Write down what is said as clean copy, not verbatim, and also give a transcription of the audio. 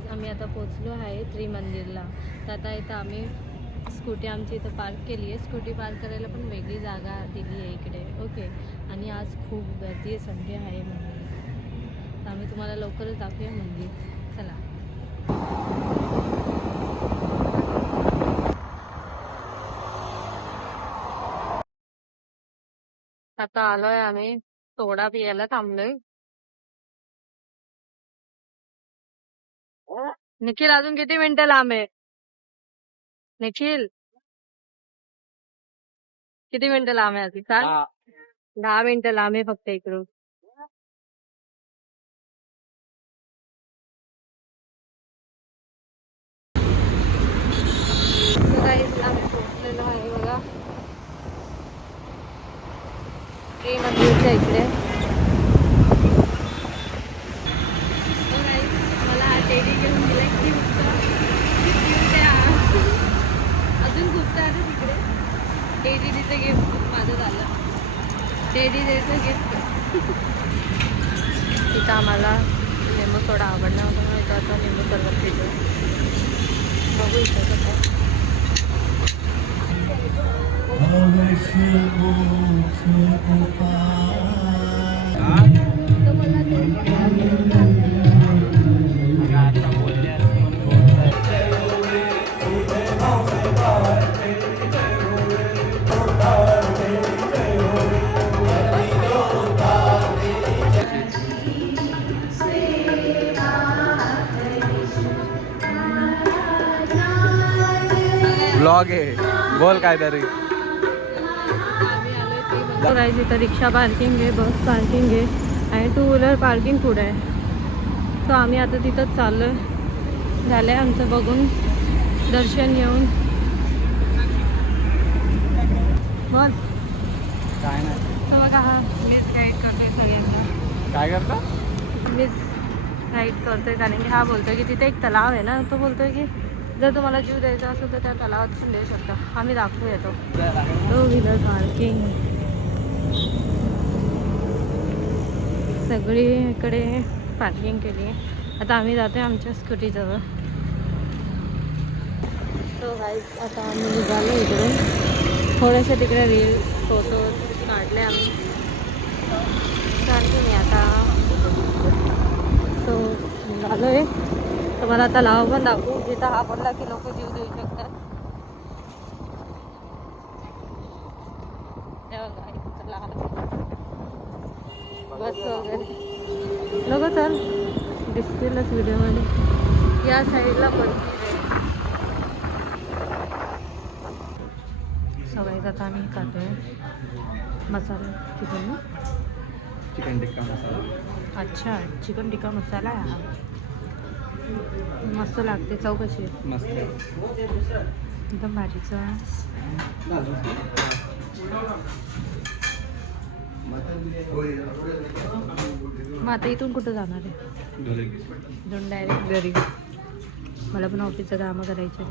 Guys आम्ही आता पोचलो आहे त्रिमंदिरला. तर आता इथं आम्ही स्कूटी आमची इथं पार्क केली आहे. स्कूटी पार्क करायला पण वेगळी जागा दिली आहे इकडे. ओके. आणि आज खूप गर्दी आहे, संडे आहे म्हणून. तर आम्ही तुम्हाला लवकरच दाखवूया मंदिर. चला. आता आलोय आम्ही, सोडा पियाला थांबलोय. निखिल अजून किती मिनिटं लांब आहे? निखिल किती मिनिटं लांब आहे अजून सांग? 10 मिनिटं लांब आहे फक्त इकडून. आम्ही पोहोचलेलो आहे बघा मंदिरच्या इकडे. मला हा टेडी घेऊन दिलाय क्यूटचा. अजून खूप सारं तिकडे टेडीचं गिफ्ट माझं झालं. टेडी द्यायचं गिफ्ट. तिथं आम्हाला लिंबू सोडा आवडला होता, इथं आता लिंबू सरबत पितो. बघू इथं कसं. ब्लॉग आहे, बोल काहीतरी. इथं रिक्षा पार्किंग आहे, बस पार्किंग आहे आणि 2 व्हीलर पार्किंग पुढे आहे. सो आम्ही आता तिथंच चाललोय. झालंय आमचं बघून दर्शन घेऊन. बोल काय नाही. तर बघा हा मिस गाईड करतोय सगळ्यांना. काय करता? मिस गाईड करतोय कारण की हा बोलतोय की तिथे एक तलाव आहे ना. तो बोलतोय की जर तुम्हाला जीव द्यायचा असेल तर त्या तलावात पण देऊ शकता. आम्ही दाखवू येतो 2 व्हीलर पार्किंग. सगळीकडे पार्किंग केली आहे. आता आम्ही जातोय आमच्या स्कूटीजवळ. सो गाईज आता आम्ही निघालो इकडून. थोडेसे तिकडे रील्स फोटोज काढले आम्ही. चालते मी आता. सो निघालो आहे. तुम्हाला आता लाव पण दाखवू जिथं हा बोलला की लोक जीव देऊ शकतात. बस वगैरे नको चल दिसतीलच व्हिडिओमध्ये. या साईडला मंदिर आहे. सगळ्यात आता आम्ही खातोय मसाला चिकन. चिकन टिक्का मसाला. अच्छा, चिकन टिक्का मसाला आहे हा. मस्त लागते. चव कशी आहे? मस्त एकदम भाजीचं. मग आता इथून कुठं जाणार आहे? इथून डायरेक्ट घरी. मला पण ऑफिसचं कामं करायचे.